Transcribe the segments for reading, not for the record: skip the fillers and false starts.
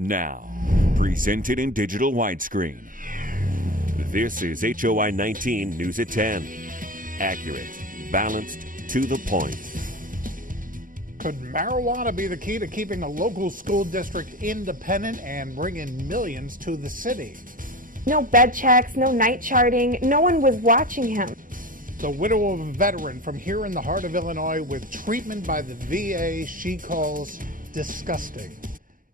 Now, presented in digital widescreen. This is HOI 19 News at 10. Accurate, balanced, to the point. Could marijuana be the key to keeping a local school district independent and bringing millions to the city? No bed checks, no night charting. No one was watching him. The widow of a veteran from here in the heart of Illinois with treatment by the VA she calls disgusting.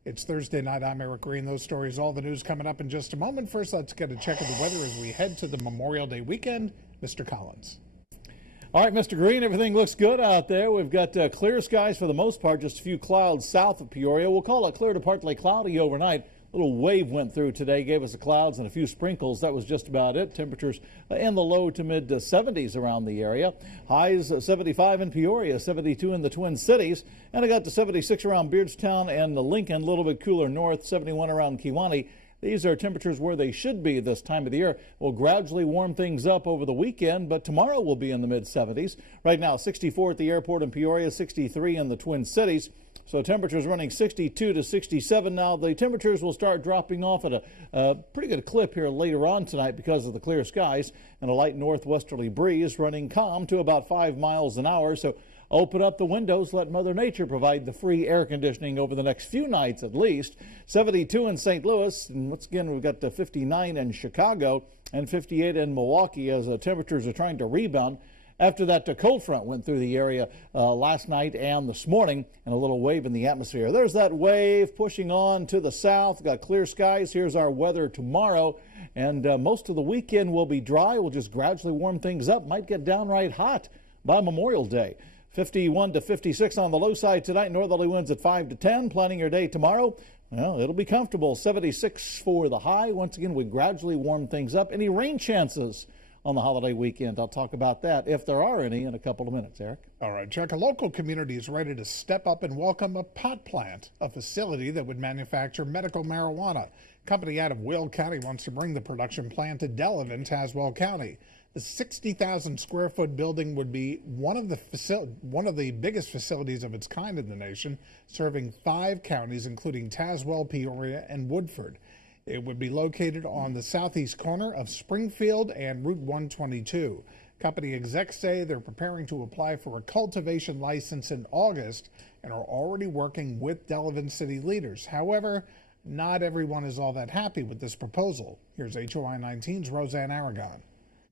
It's Thursday night. I'm Eric Green. Those stories, all the news coming up in just a moment. First, let's get a check of the weather as we head to the Memorial Day weekend. Mr. Collins. All right, Mr. Green, everything looks good out there. We've got clear skies for the most part, just a few clouds south of Peoria. We'll call it clear to partly cloudy overnight. A little wave went through today, gave us the clouds and a few sprinkles. That was just about it. Temperatures in the low to mid 70s around the area. Highs 75 in Peoria, 72 in the Twin Cities, and I got to 76 around Beardstown and Lincoln, a little bit cooler north, 71 around Kewanee. These are temperatures where they should be this time of the year. We'll gradually warm things up over the weekend, but tomorrow will be in the mid 70s. Right now, 64 at the airport in Peoria, 63 in the Twin Cities. So temperatures running 62 to 67 now. The temperatures will start dropping off at a pretty good clip here later on tonight because of the clear skies and a light northwesterly breeze running calm to about 5 miles an hour. So open up the windows, let Mother Nature provide the free air conditioning over the next few nights at least. 72 in St. Louis, and once again we've got the 59 in Chicago and 58 in Milwaukee as the temperatures are trying to rebound after that cold front went through the area last night and this morning, and a little wave in the atmosphere. There's that wave pushing on to the south. Got clear skies. Here's our weather tomorrow, and most of the weekend will be dry. We'll just gradually warm things up. Might get downright hot by Memorial Day. 51 to 56 on the low side tonight. Northerly winds at 5 to 10. Planning your day tomorrow. Well, it'll be comfortable. 76 for the high. Once again, we gradually warm things up. Any rain chances on the holiday weekend? I'll talk about that, if there are any, in a couple of minutes, Eric. All right, Chuck. A local community is ready to step up and welcome a pot plant, a facility that would manufacture medical marijuana. A company out of Will County wants to bring the production plant to Delavan, Tazewell County. The 60,000 square foot building would be one of the biggest facilities of its kind in the nation, serving 5 counties, including Tazewell, Peoria, and Woodford. It would be located on the southeast corner of Springfield and Route 122. Company execs say they're preparing to apply for a cultivation license in August and are already working with Delavan city leaders. However, not everyone is all that happy with this proposal. Here's HOI 19's Roseanne Aragon.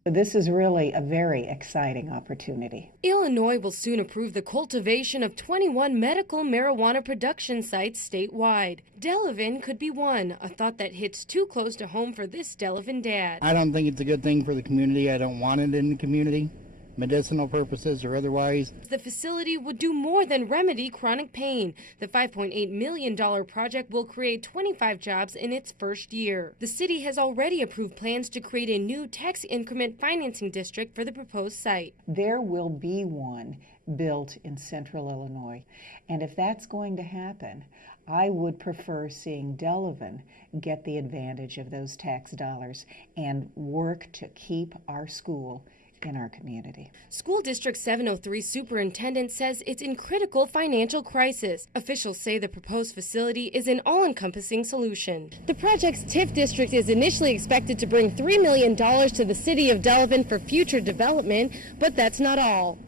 This is really a very exciting opportunity. Illinois will soon approve the cultivation of 21 medical marijuana production sites statewide. Delavan could be one, a thought that hits too close to home for this Delavan dad. I don't think it's a good thing for the community. I don't want it in the community, medicinal purposes or otherwise. The facility would do more than remedy chronic pain. The $5.8 million project will create 25 jobs in its first year. The city has already approved plans to create a new tax increment financing district for the proposed site. There will be one built in central Illinois, and if that's going to happen, I would prefer seeing Delavan get the advantage of those tax dollars and work to keep our school in our community. School District 703 superintendent says it's in critical financial crisis. Officials say the proposed facility is an all-encompassing solution. The project's TIF district is initially expected to bring $3 million to the city of Delavan for future development, but that's not all.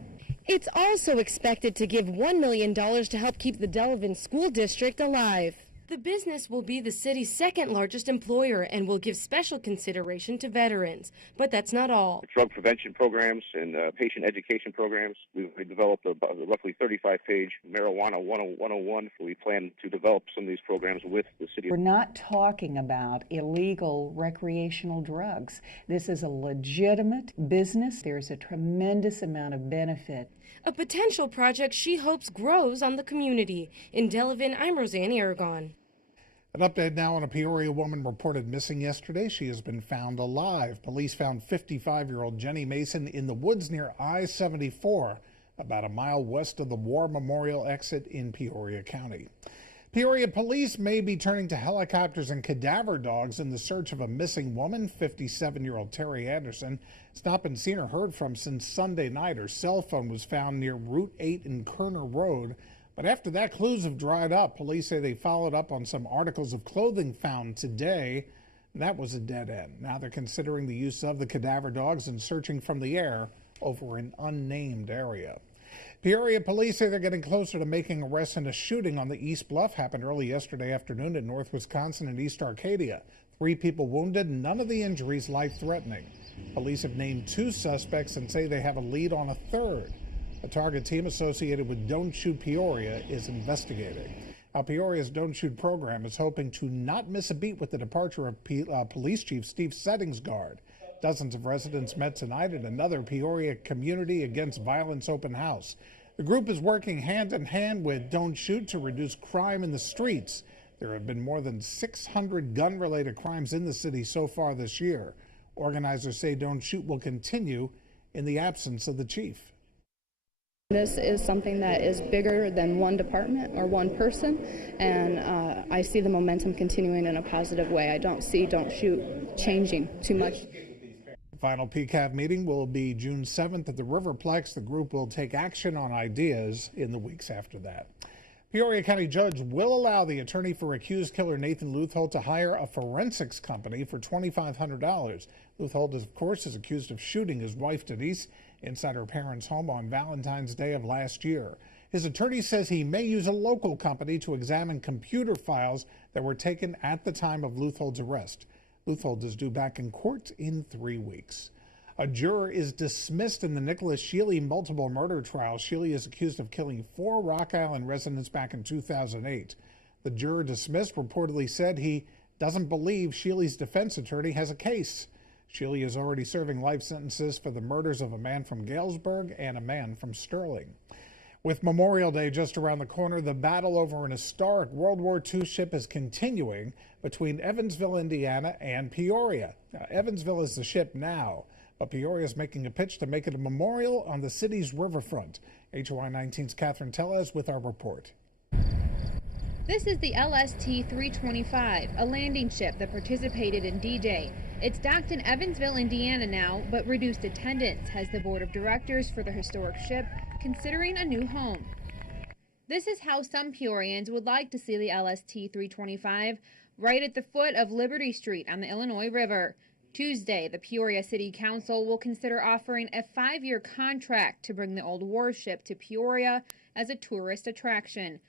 It's also expected to give $1 million to help keep the Delavan School District alive. The business will be the city's second largest employer and will give special consideration to veterans. But that's not all. Drug prevention programs and patient education programs. We've developed a roughly 35-page marijuana 101. We plan to develop some of these programs with the city. We're not talking about illegal recreational drugs. This is a legitimate business. There's a tremendous amount of benefit. A potential project she hopes grows on the community. In Delavan, I'm Roseanne Aragon. An update now on a Peoria woman reported missing yesterday. She has been found alive. Police found 55-year-old Jenny Mason in the woods near I-74, about a mile west of the War Memorial exit in Peoria County. Peoria police may be turning to helicopters and cadaver dogs in the search of a missing woman. 57-year-old Terry Anderson has not been seen or heard from since Sunday night. Her cell phone was found near Route 8 and Kerner Road But after that, clues have dried up. Police say they followed up on some articles of clothing found today. That was a dead end. Now they're considering the use of the cadaver dogs and searching from the air over an unnamed area. Peoria police say they're getting closer to making arrests in a shooting on the East Bluff. Happened early yesterday afternoon in North Wisconsin and East Arcadia. 3 people wounded, none of the injuries life-threatening. Police have named 2 suspects and say they have a lead on a third. A target team associated with Don't Shoot Peoria is investigating. Now, Peoria's Don't Shoot program is hoping to not miss a beat with the departure of Police Chief Steve Settingsgard. Dozens of residents met tonight at another Peoria Community Against Violence open house. The group is working hand in hand with Don't Shoot to reduce crime in the streets. There have been more than 600 gun-related crimes in the city so far this year. Organizers say Don't Shoot will continue in the absence of the chief. This is something that is bigger than one department or one person, and I see the momentum continuing in a positive way. I don't see Don't Shoot changing too much. The final PCAV meeting will be June 7th at the Riverplex. The group will take action on ideas in the weeks after that. Peoria County judge will allow the attorney for accused killer Nathan Leuthold to hire a forensics company for $2,500. Leuthold, of course, is accused of shooting his wife Denise inside her parents' home on Valentine's Day of last year. His attorney says he may use a local company to examine computer files that were taken at the time of Leuthold's arrest. Leuthold is due back in court in 3 weeks. A juror is dismissed in the Nicholas Sheely multiple murder trial. Sheely is accused of killing 4 Rock Island residents back in 2008. The juror dismissed reportedly said he doesn't believe Sheely's defense attorney has a case. Sheely is already serving life sentences for the murders of a man from Galesburg and a man from Sterling. With Memorial Day just around the corner, the battle over an historic World War II ship is continuing between Evansville, Indiana, and Peoria. Now, Evansville is the ship now, but Peoria is making a pitch to make it a memorial on the city's riverfront. HOI 19's Catherine Tellez with our report. This is the LST-325, a landing ship that participated in D-Day. It's docked in Evansville, Indiana now, but reduced attendance has the board of directors for the historic ship considering a new home. This is how some Peorians would like to see the LST-325, right at the foot of Liberty Street on the Illinois River. Tuesday, the Peoria City Council will consider offering a 5-year contract to bring the old warship to Peoria as a tourist attraction.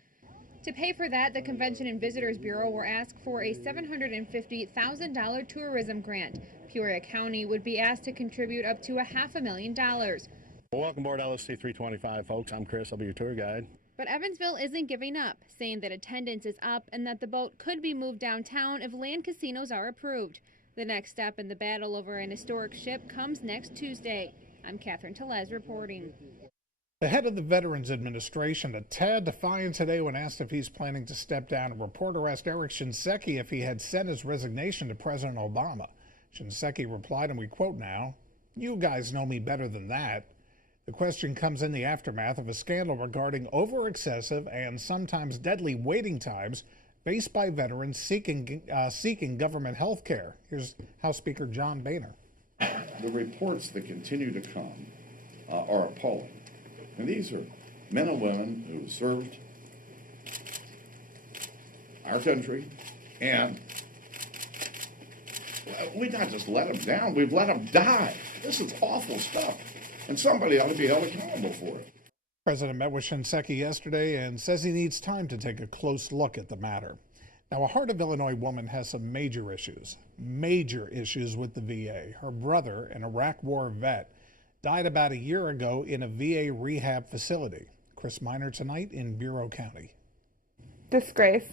To pay for that, the Convention and Visitors Bureau will ask for a $750,000 tourism grant. Peoria County would be asked to contribute up to $500,000. Well, welcome aboard LST-325, folks. I'm Chris. I'll be your tour guide. But Evansville isn't giving up, saying that attendance is up and that the boat could be moved downtown if land casinos are approved. The next step in the battle over an historic ship comes next Tuesday. I'm Catherine Tellez reporting. The head of the Veterans Administration, a tad defiant today when asked if he's planning to step down. A reporter asked Eric Shinseki if he had sent his resignation to President Obama. Shinseki replied, and we quote now, "You guys know me better than that." The question comes in the aftermath of a scandal regarding over-excessive and sometimes deadly waiting times faced by veterans seeking government health care. Here's House Speaker John Boehner. The reports that continue to come are appalling. And these are men and women who served our country, and we not just let them down, we've let them die. This is awful stuff, and somebody ought to be held accountable for it. The president met with Shinseki yesterday and says he needs time to take a close look at the matter. Now, a Heart of Illinois woman has some major issues with the VA. Her brother, an Iraq War vet, died about a year ago in a VA rehab facility. Chris Miner tonight in Bureau County. Disgrace.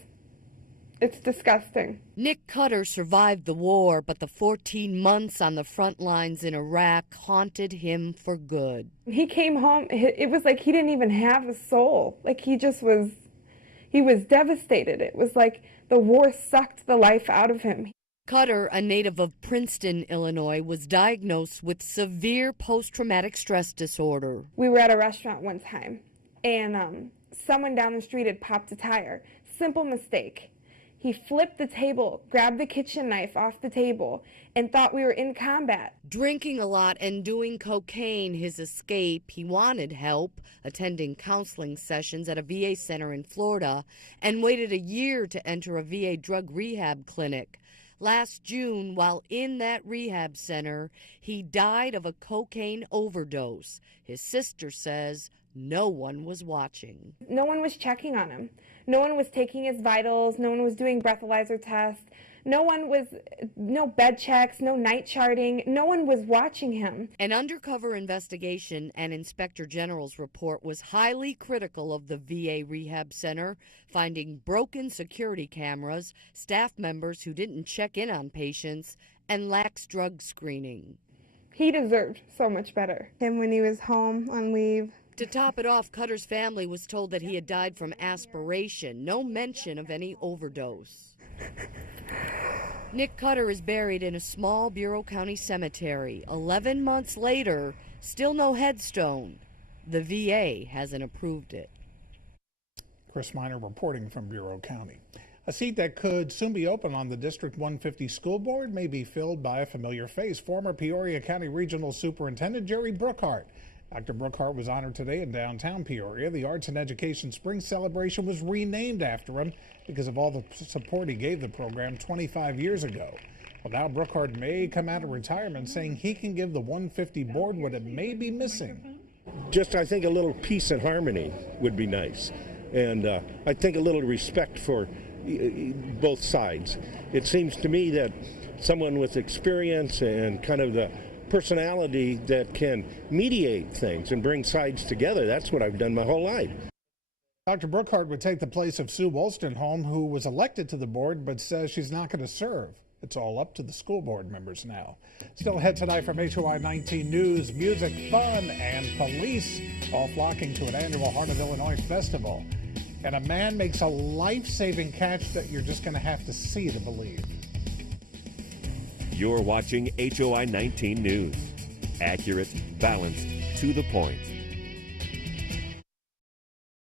It's disgusting. Nick Cutter survived the war, but the 14 months on the front lines in Iraq haunted him for good. He came home, it was like he didn't even have a soul. Like he was devastated. It was like the war sucked the life out of him. Cutter, a native of Princeton, Illinois, was diagnosed with severe post-traumatic stress disorder. We were at a restaurant one time, and someone down the street had popped a tire. Simple mistake. He flipped the table, grabbed the kitchen knife off the table, and thought we were in combat. Drinking a lot and doing cocaine his escape, he wanted help, attending counseling sessions at a VA center in Florida, and waited a year to enter a VA drug rehab clinic. Last June, while in that rehab center, he died of a cocaine overdose. His sister says no one was watching. No one was checking on him. No one was taking his vitals. No one was doing breathalyzer tests. No bed checks, no night charting. No one was watching him. An undercover investigation and Inspector General's report was highly critical of the VA rehab center, finding broken security cameras, staff members who didn't check in on patients, and lax drug screening. He deserved so much better. Him when he was home on leave. To top it off, Cutter's family was told that he had died from aspiration, no mention of any overdose. Nick Cutter is buried in a small Bureau County cemetery. 11 months later, still no headstone. The VA hasn't approved it. Chris Miner reporting from Bureau County. A seat that could soon be open on the District 150 School Board may be filled by a familiar face, former Peoria County Regional Superintendent Jerry Brookhart. Dr. Brookhart was honored today in downtown Peoria. The Arts and Education Spring Celebration was renamed after him because of all the support he gave the program 25 years ago. Well, now Brookhart may come out of retirement saying he can give the 150 board what it may be missing. Just, I think, a little peace and harmony would be nice. And I think a little respect for both sides. It seems to me that someone with experience and kind of the personality that can mediate things and bring sides together, that's what I've done my whole life. Dr. Brookhart would take the place of Sue Wolstenholme, who was elected to the board but says she's not going to serve. It's all up to the school board members now. Still ahead tonight from HOI 19 News, music, fun, and police all flocking to an annual Heart of Illinois festival. And a man makes a life-saving catch that you're just going to have to see to believe. You're watching HOI 19 News. Accurate, balanced, to the point.